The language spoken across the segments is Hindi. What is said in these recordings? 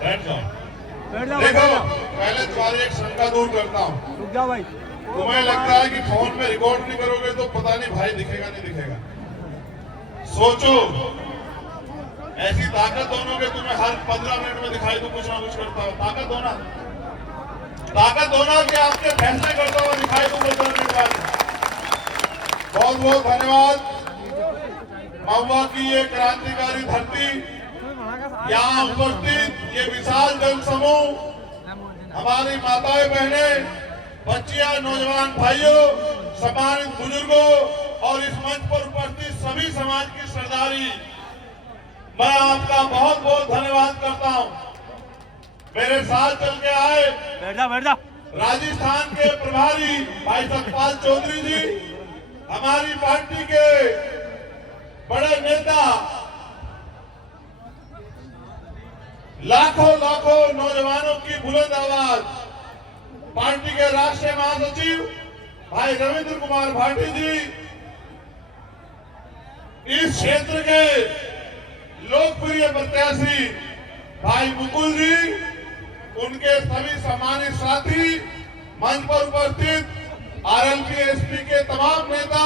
बैठ जाओ। देखो, पहले तुम्हारी एक शंका दूर करता हूँ। रुक जाओ भाई। तुम्हें लगता है कि फोन में रिकॉर्ड नहीं करोगे तो पता नहीं भाई दिखेगा नहीं दिखेगा। सोचो, ऐसी ताकत दोनों के तुम्हें हर 15 मिनट में दिखाई दो कुछ ना कुछ करता हो। ताकत होना कि आपके फैसले करता हुआ दिखाई दो 15 मिनट बाद। बहुत बहुत धन्यवाद। महुआ की ये क्रांतिकारी धरती, यहाँ उपस्थित ये विशाल जन समूह, हमारी माताएं बहनें, बच्चियां, नौजवान भाइयों, सम्मानित बुजुर्गों और इस मंच पर उपस्थित सभी समाज की सरदारी, मैं आपका बहुत बहुत धन्यवाद करता हूं। मेरे साथ चल के आए बैठ जा। राजस्थान के प्रभारी भाई सतपाल चौधरी जी, हमारी पार्टी के बड़े नेता, लाखों लाखों नौजवानों की बुलंद आवाज, पार्टी के राष्ट्रीय महासचिव भाई रविंद्र कुमार भाटी जी, इस क्षेत्र के लोकप्रिय प्रत्याशी भाई मुकुल जी, उनके सभी सम्मानित साथी, मंच पर उपस्थित आरएलपी एसपी के तमाम नेता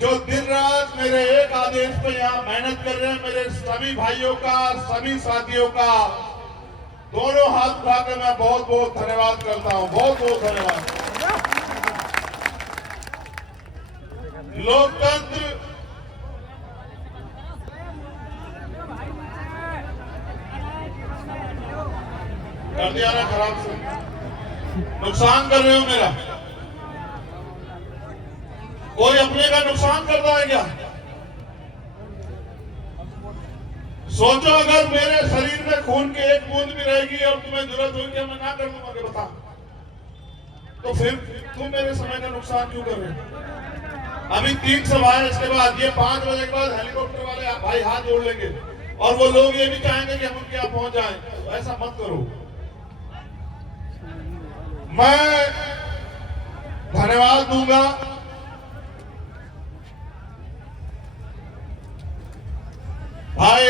जो दिन रात मेरे एक आदेश पे यहाँ मेहनत कर रहे हैं, मेरे सभी भाइयों का, सभी साथियों का दोनों हाथ उठाकर मैं बहुत बहुत धन्यवाद करता हूँ। बहुत बहुत धन्यवाद। लोकतंत्र कर दिया ना खराब से, नुकसान कर रहे हो मेरा। कोई अपने का नुकसान करता है क्या? सोचो, अगर मेरे शरीर में खून की एक बूंद भी रहेगी और तुम्हें जरूरत होगी मैं ना कर दूंगा कि बता, तो फिर तुम मेरे समय का नुकसान क्यों कर रहे हो? अभी 3 सभाएं, इसके बाद ये 5 बजे के बाद हेलीकॉप्टर वाले भाई हाथ जोड़ लेंगे और वो लोग ये भी चाहेंगे कि हम उनके यहाँ पहुंच जाएं। तो ऐसा मत करो। मैं धन्यवाद दूंगा भाई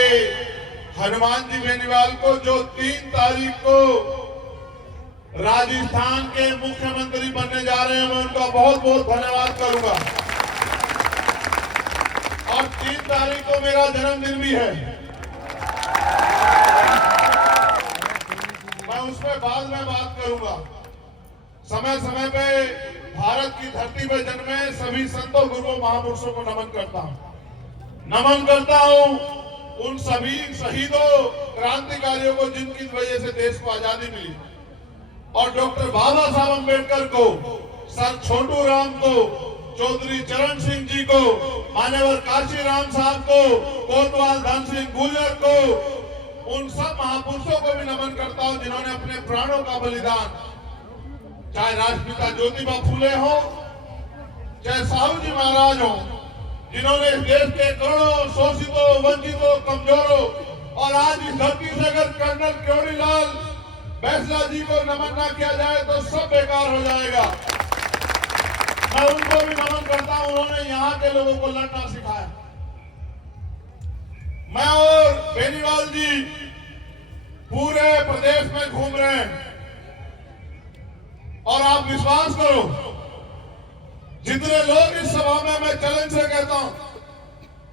हनुमान जी बेनीवाल को, जो 3 तारीख को राजस्थान के मुख्यमंत्री बनने जा रहे हैं। मैं उनका बहुत बहुत धन्यवाद करूंगा। और 3 तारीख को मेरा जन्मदिन भी है। मैं उस पर बाद में बात करूंगा। समय समय पे भारत की धरती पर जन्मे सभी संतों, गुरुओं, महापुरुषों को नमन करता हूं। उन सभी शहीदों, क्रांतिकारियों को जिनकी वजह से देश को आजादी मिली, और डॉक्टर बाबा साहब अम्बेडकर को, सर छोटू राम को, चौधरी चरण सिंह जी को, मान्यवर काशी राम साहब को, कोतवाल धन सिंह गुर्जर को, उन सब महापुरुषों को भी नमन करता हूं जिन्होंने अपने प्राणों का बलिदान, चाहे राष्ट्रपिता ज्योतिबा फूले हो, चाहे साहू जी महाराज हो, जिन्होंने इस देश के करोड़ों शोषितों, वंचितों, कमजोरों, और आज इस धरती से अगर कर्नल क्योरीलाल बैसला जी को नमन ना किया जाए तो सब बेकार हो जाएगा। मैं उनको भी नमन करता हूं, उन्होंने यहाँ के लोगों को लड़ना सिखाया। मैं और बेनीवाल जी पूरे प्रदेश में घूम रहे हैं, और आप विश्वास करो, जितने लोग इस सभा में, मैं चैलेंज से कहता हूं,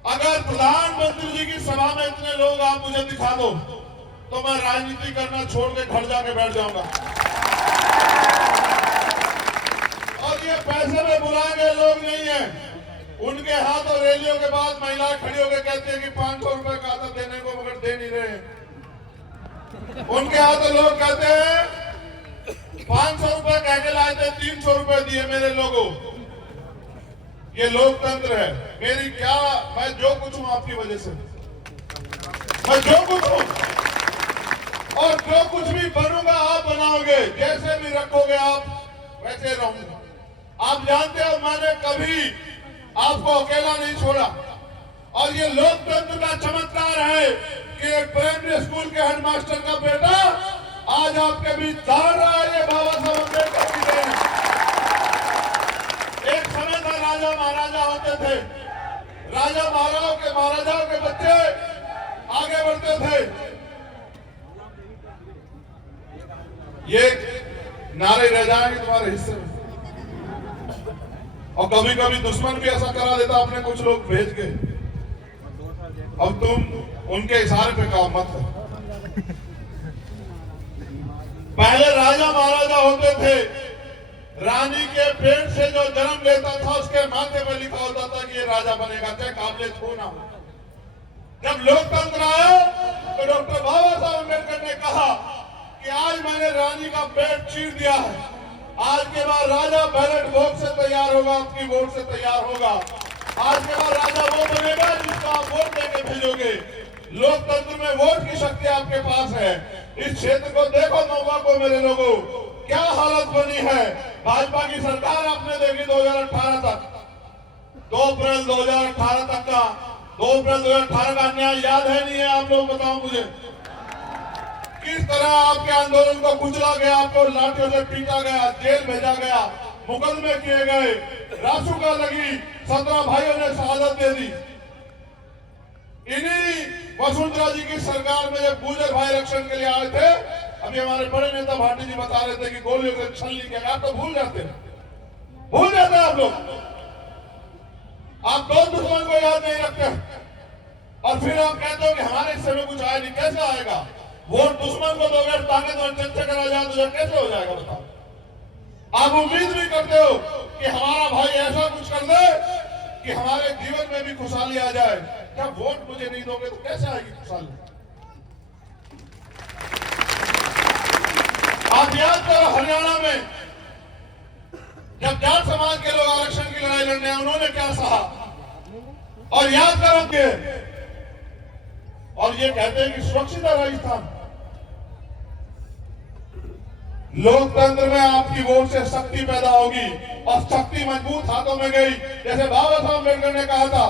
अगर प्रधानमंत्री जी की सभा में इतने लोग आप मुझे दिखा दो तो मैं राजनीति करना छोड़ के घर जाके बैठ जाऊंगा। और ये पैसे में बुलाए गए लोग नहीं है। उनके हाथ और रैलियों के बाद महिलाएं खड़ी होकर कहती है कि 500 रुपए का आता देने को, मगर दे नहीं रहे। उनके हाथ लोग कहते हैं 500 रुपए कह के लाए थे, 300 रुपए दिए मेरे लोगों। ये लोकतंत्र है। मेरी क्या, मैं जो कुछ हूं आपकी वजह से, मैं जो कुछ हूं और जो कुछ भी बनूंगा आप बनाओगे, जैसे भी रखोगे आप वैसे रहूंगा। आप जानते हो मैंने कभी आपको अकेला नहीं छोड़ा, और ये लोकतंत्र का चमत्कार है कि एक प्राइमरी स्कूल के हेडमास्टर का बेटा आज आपके बीच दौड़ रहा है। ये बाबा साहब अम्बेडकर की देन है। एक समय था राजा महाराजा होते थे, राजा महाराजाओं के बच्चे आगे बढ़ते थे। ये नारे रह जाएंगे तुम्हारे हिस्से में। और कभी कभी दुश्मन भी ऐसा करा देता अपने कुछ लोग भेज के, अब तुम उनके इशारे पे काम मत करो। पहले राजा महाराजा होते थे, रानी के पेट से जो जन्म लेता था उसके माथे पर लिखा होता था कि ये राजा बनेगा, चाहे काबिल छू ना हो। जब लोकतंत्र आया तो डॉक्टर बाबा साहब अम्बेडकर ने कहा कि आज मैंने रानी का पेट चीर दिया है, आज के बाद राजा बैलेट वोट से तैयार होगा, आपकी वोट से तैयार होगा। आज के बाद राजा वो बनेगा जिसको आप वोट देके भेजोगे। लोकतंत्र में वोट की शक्ति आपके पास है। इस क्षेत्र को देखो, नौवा को, मेरे लोगों, क्या हालत बनी है। भाजपा की सरकार आपने देखी 2018 तक, 2 अप्रैल 2018 तक का, 2 अप्रैल 2018 का अन्याय याद है नहीं है? आप लोग बताओ मुझे, किस तरह आपके आंदोलन को कुचला गया, आपको लाठियों से पीटा गया, जेल भेजा गया, मुकदमे किए गए, रासुका लगी, 17 भाइयों ने शहादत दे दी। इन्हीं वसुंधरा जी की सरकार में जब गुर्जर भाई इलेक्शन के लिए आए थे, अभी हमारे बड़े नेता भाटी जी बता रहे थे कि गोलियों से छलनी किया, आप तो भूल जाते हैं आप लोग। आप दोस्त दुश्मन को याद नहीं रखते और फिर आप कहते हो कि हमारे हिस्से में कुछ आया नहीं। कैसे आएगा? वोट दुश्मन को दोगे, ताकतवर चर्चा करा जाए तो कैसे हो जाएगा बताओ? आप उम्मीद भी करते हो कि हमारा भाई ऐसा कुछ कर दे कि हमारे जीवन में भी खुशहाली आ जाए। जब वोट मुझे नहीं दोगे तो कैसे आएगी खुशहाली? आप याद करो, हरियाणा में जब जाट समाज के लोग आरक्षण की लड़ाई लड़ने आए, उन्होंने क्या सहा। और याद करो कि और ये कहते हैं कि सुरक्षित है राजस्थान। लोकतंत्र में आपकी वोट से शक्ति पैदा होगी और शक्ति मजबूत हाथों में गई। जैसे बाबा साहब अम्बेडकर ने कहा था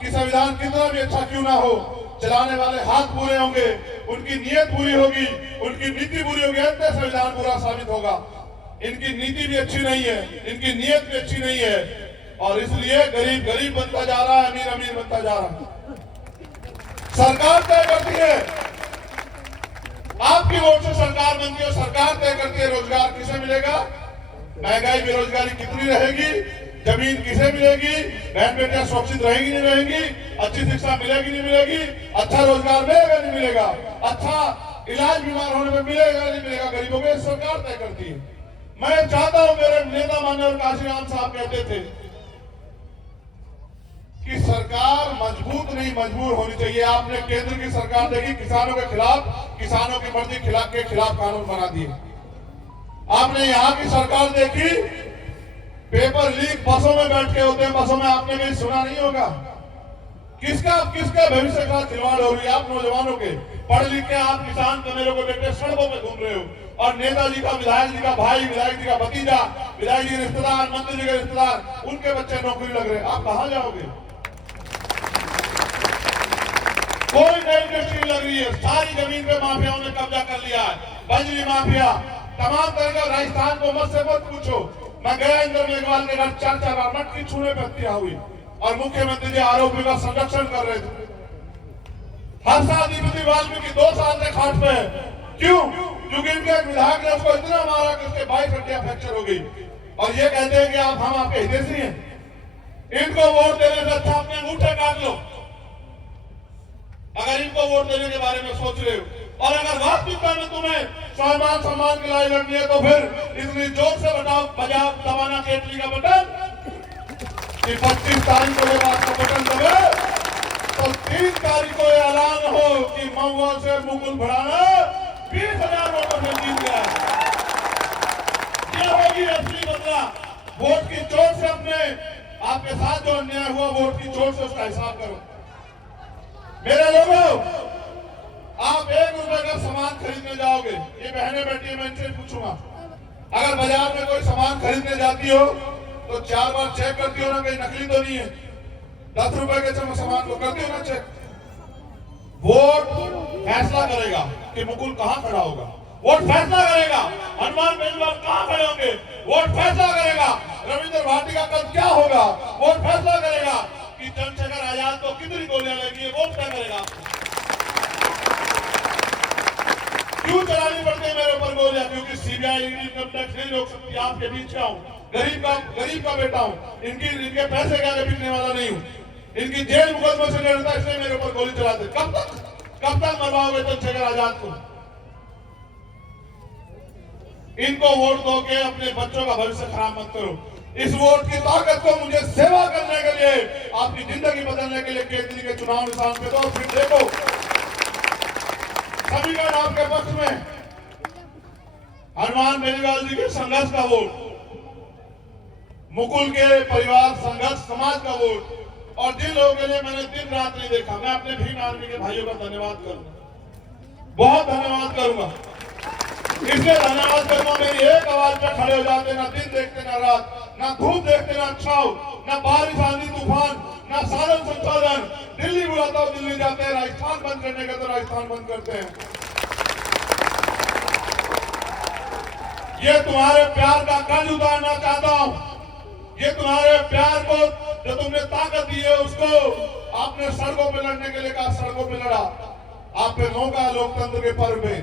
कि संविधान कितना भी अच्छा क्यों ना हो, चलाने वाले हाथ पूरे होंगे, उनकी नीयत पूरी होगी, उनकी नीति पूरी होगी, अंत में संविधान पूरा साबित होगा। इनकी नीति भी अच्छी नहीं है, इनकी नीयत भी अच्छी नहीं है और इसलिए गरीब गरीब बनता जा रहा है, अमीर अमीर बनता जा रहा है। सरकार तय करती है, आपकी वोट से सरकार बनती है, सरकार तय करती है रोजगार किसे मिलेगा, महंगाई बेरोजगारी कितनी रहेगी, जमीन किसे मिलेगी, बहन बेटियां सुरक्षित रहेगी नहीं रहेंगी, अच्छी शिक्षा मिलेगी नहीं मिलेगी, अच्छा रोजगार मिलेगा नहीं मिलेगा, अच्छा इलाज बीमार होने में मिलेगा नहीं मिलेगा, गरीबों को सरकार तय करती है। मैं चाहता हूं, मेरे नेता माननीय काशीराम साहब कहते थे कि सरकार मजबूत नहीं मजबूर होनी चाहिए। आपने केंद्र की सरकार देखी, किसानों के खिलाफ, किसानों की मर्जी के खिलाफ कानून बना दिए। आपने यहाँ की सरकार देखी, पेपर लीक बसों में बैठ के होते हैं, बसों में आपने कहीं सुना नहीं होगा। किसका भविष्य का खिलवाड़ हो रही है? आप नौजवानों के, पढ़ लिख के आप किसान के मेरे को देखते सड़कों पे घूम रहे हो और नेताजी का, विधायक जी का भाई, विधायक जी का भतीजा, विधायक जी के रिश्तेदार, मंत्री जी के रिश्तेदार, उनके बच्चे नौकरी लग रहे, आप कहां जाओगे? कोई नई इंडस्ट्री लग रही है, सारी जमीन पे माफियाओं ने कब्जा कर लिया है, बजरी माफिया, तमाम तरह का। राजस्थान को मत से मत पूछो, मैं गया इंदौर मेघवाल के घर 4-4 बार मटकी छूने पे हत्या हुई और मुख्यमंत्री जी आरोपी का संरक्षण कर रहे थे। हर्षादीपति वाल्मीकि 2 साल से खाट पे है। क्यों? क्योंकि इनके विधायक ने उसको इतना मारा कि उसके 22 हड्डियां फ्रैक्चर हो गई और ये कहते हैं कि हम आपके हितैषी हैं। इनको वोट देने से अच्छा अपने अंगूठे काट लो अगर इनको वोट देने के बारे में सोच रहे हो। और अगर वास्तविकता में तुम्हें स्वाभिमान सम्मान की लड़ाई लड़नी है तो फिर इतनी जोर से बजाओ दबाना केटली का बटन कि 25 तारीख को जब आपका बटन दबे तो 3 तारीख को यह ऐलान हो कि महुआ से मुकुल भड़ाना 20,000 वोटों से जीत गया। यह होगी असली बदला। वोट की चोट से अपने आपके साथ जो अन्याय हुआ, वोट की चोट से उसका हिसाब करो। मेरे लोगों, आप 1 रुपए का सामान खरीदने जाओगे, ये बहनें बैठी है, मैं इनसे पूछूंगा, अगर बाजार में कोई सामान खरीदने जाती हो तो 4 बार चेक करती हो ना, कहीं नकली तो नहीं है? 10 रुपए के सामान को करती हो ना चेक? वोट फैसला करेगा कि मुकुल कहां खड़ा होगा, वोट फैसला करेगा हनुमान बेजवार कहां खड़े होंगे, वोट फैसला करेगा रविंद्र भाटी का कद क्या होगा, वोट फैसला करेगा कि चंद्रशेखर आजाद को कितनी गोलियां लगी, वोट क्या करेगा। क्यों चलानी पड़ती है मेरे ऊपर गोलियां, क्योंकि सीबीआई इनकम टैक्स नहीं रोक सकती। आपके बीच का हूं, गरीब का बेटा हूं, इनके पैसे का बिकने वाला नहीं हूं। इनकी जेल मुकदमे से डरता, इसलिए मेरे ऊपर गोली चलाते। कब तक मरवाओगे चंद्रशेखर आजाद को? इनको वोट दो के अपने बच्चों का भविष्य खराब मत करो। इस वोट की ताकत को मुझे सेवा करने के लिए, आपकी जिंदगी बदलने के लिए केजरी के चुनाव निशान पे दो। फिर देखो समीकरण आपके पक्ष में। हनुमान बेनीवाल जी के संघर्ष का वोट, मुकुल के परिवार संघर्ष समाज का वोट, और जिन लोगों के लिए मैंने दिन रात नहीं देखा, मैं अपने भीम आर्मी के भाइयों का धन्यवाद करूंगा, बहुत धन्यवाद करूंगा। इसलिए धन्यवाद करूंगा, मेरी एक आवाज पे खड़े हो जाते, ना दिन देखते ना रात, ना धूप देखते ना छाव, ना बारिश आंधी तूफान, ना साधन संसाधन। दिल्ली बुलाता हूं, दिल्ली जाते हैं, राजस्थान बंद करने का तो राजस्थान बंद करते हैं। ये तुम्हारे प्यार का कर्ज उतारना चाहता हूं। ये तुम्हारे प्यार को, जो तुमने ताकत दी है, उसको आपने सड़कों पे लड़ने के लिए कहा, सड़कों पे लड़ा। आप पे मौका लोकतंत्र के पर्व में,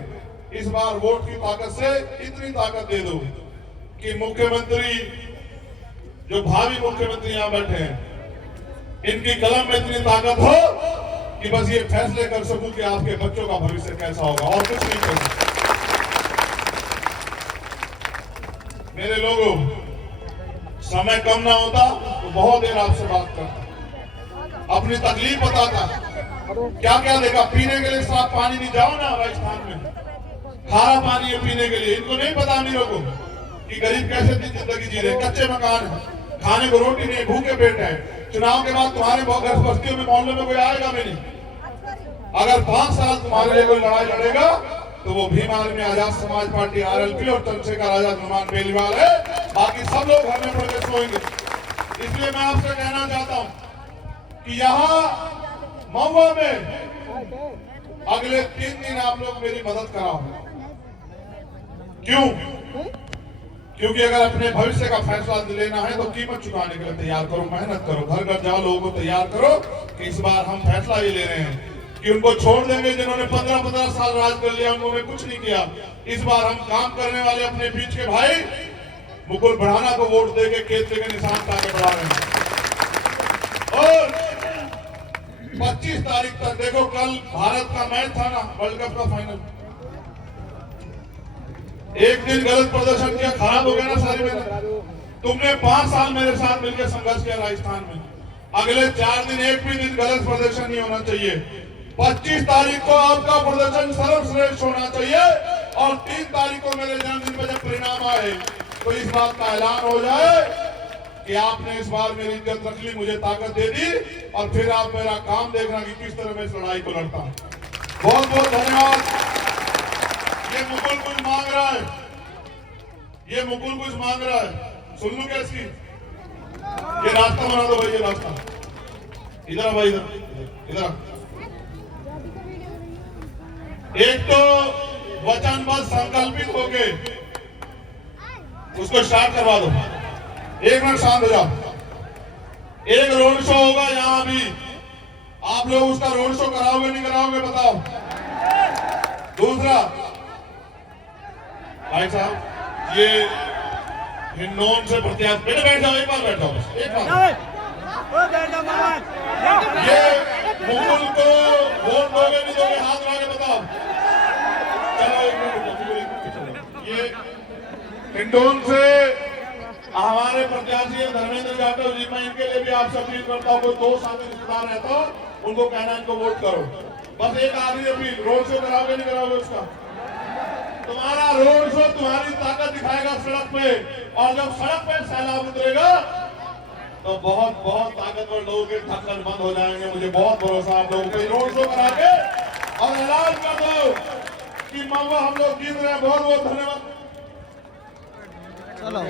इस बार वोट की ताकत से इतनी ताकत दे दो कि मुख्यमंत्री, जो भावी मुख्यमंत्री यहां बैठे हैं, इनकी कलम में इतनी ताकत हो कि बस ये फैसले कर सकूं कि आपके बच्चों का भविष्य कैसा होगा, और कुछ नहीं कर सकूं। मेरे लोगों, समय कम ना होता तो बहुत देर आपसे बात करता, अपनी तकलीफ बताता, क्या क्या देखा। पीने के लिए साफ पानी नहीं, जाओ ना राजस्थान में, खारा पानी है पीने के लिए। इनको नहीं पता अमीरों को कि गरीब कैसे जिंदगी जी रहे। कच्चे मकान है, खाने को रोटी नहीं, भूखे पेट है। चुनाव के बाद तुम्हारे घर बस्तियों में, मोहल्ले में कोई आएगा भी नहीं। अगर 5 साल तुम्हारे लिए कोई लड़ाई लड़ेगा तो वो Bhim army, Azad Samaj party, RLP और चंद्रशेखर आजाद, हनुमान बेनीवाल है। बाकी सब लोग घर में पड़ के सोएंगे। इसलिए मैं आपसे कहना चाहता हूं कि यहाँ महुआ में अगले 3 दिन आप लोग मेरी मदद कराओ। क्यों? क्योंकि अगर अपने भविष्य का फैसला लेना है तो कीमत चुकाने के लिए तैयार करो, मेहनत करो, घर घर जाओ, लोगों को तैयार करो कि इस बार हम फैसला ये ले रहे हैं कि उनको छोड़ देंगे जिन्होंने 15-15 साल राज कर लिया, उन्होंने कुछ नहीं किया। इस बार हम काम करने वाले अपने बीच के भाई मुकुल बढ़ाना को वोट देके केजरी के निशान ताके बढ़ा रहे हैं। और 25 तारीख तक देखो, कल भारत का मैच था ना, वर्ल्ड कप का फाइनल। एक दिन गलत प्रदर्शन किया, खराब हो गया ना सारी मेहनत। तुमने 5 साल मेरे साथ मिलकर संघर्ष किया राजस्थान में। अगले 4 दिन, एक भी दिन गलत प्रदर्शन नहीं होना चाहिए। 25 तारीख को आपका प्रदर्शन सर्वश्रेष्ठ होना चाहिए, और 3 तारीख को मेरे जन्मदिन पर जब परिणाम आए तो इस बात का ऐलान हो जाए कि आपने इस बार मेरी इज्जत रख ली, मुझे ताकत दे दी, और फिर आप मेरा काम देखना कि किस तरह मैं इस लड़ाई को लड़ता हूं। बहुत बहुत धन्यवाद। ये मुकुल कुछ मांग रहा है, ये मुकुल कुछ मांग रहा है, सुन लू क्या इसकी? ये रास्ता बना दो भाई, ये रास्ता इधर भाई, इधर। एक तो वचनबद्ध संकल्पित होके उसको स्टार्ट करवा दो। 1 मिनट शांत हो जाओ। एक रोड शो होगा यहां भी, आप लोग उसका रोड शो कराओगे नहीं कराओगे बताओ? दूसरा, भाई साहब, ये हिंडौन से प्रत्याशी, बेटे बैठ जाओ, एक बार बैठ जाओ, बस एक बार। ये मुकुल को वोट दोगे नहीं दोगे, हाथ उठा के बताओ। चलो एक मिनट। ये हिंडौन से हमारे प्रत्याशी है धर्मेंद्र यादव जी, मैं इनके लिए भी आपसे अपील करता हूँ, कोई 2 साथी रिश्तेदार रहता हो, उनको कहना इनको वोट करो। बस एक आखिरी अपील, रोड शो कराओगे नहीं कराओगे उसका? तुम्हारा रोड शो तुम्हारी ताकत दिखाएगा सड़क पे, और जब सड़क पे सैलाब उतरेगा तो बहुत बहुत ताकतवर लोगों के ढक्कन बंद हो जाएंगे। मुझे बहुत भरोसा आप लोगों पे। रोड शो करा के और ऐलान कर दो कि महुआ हम लोग जीत रहे हैं। बहुत बहुत धन्यवाद। चलो।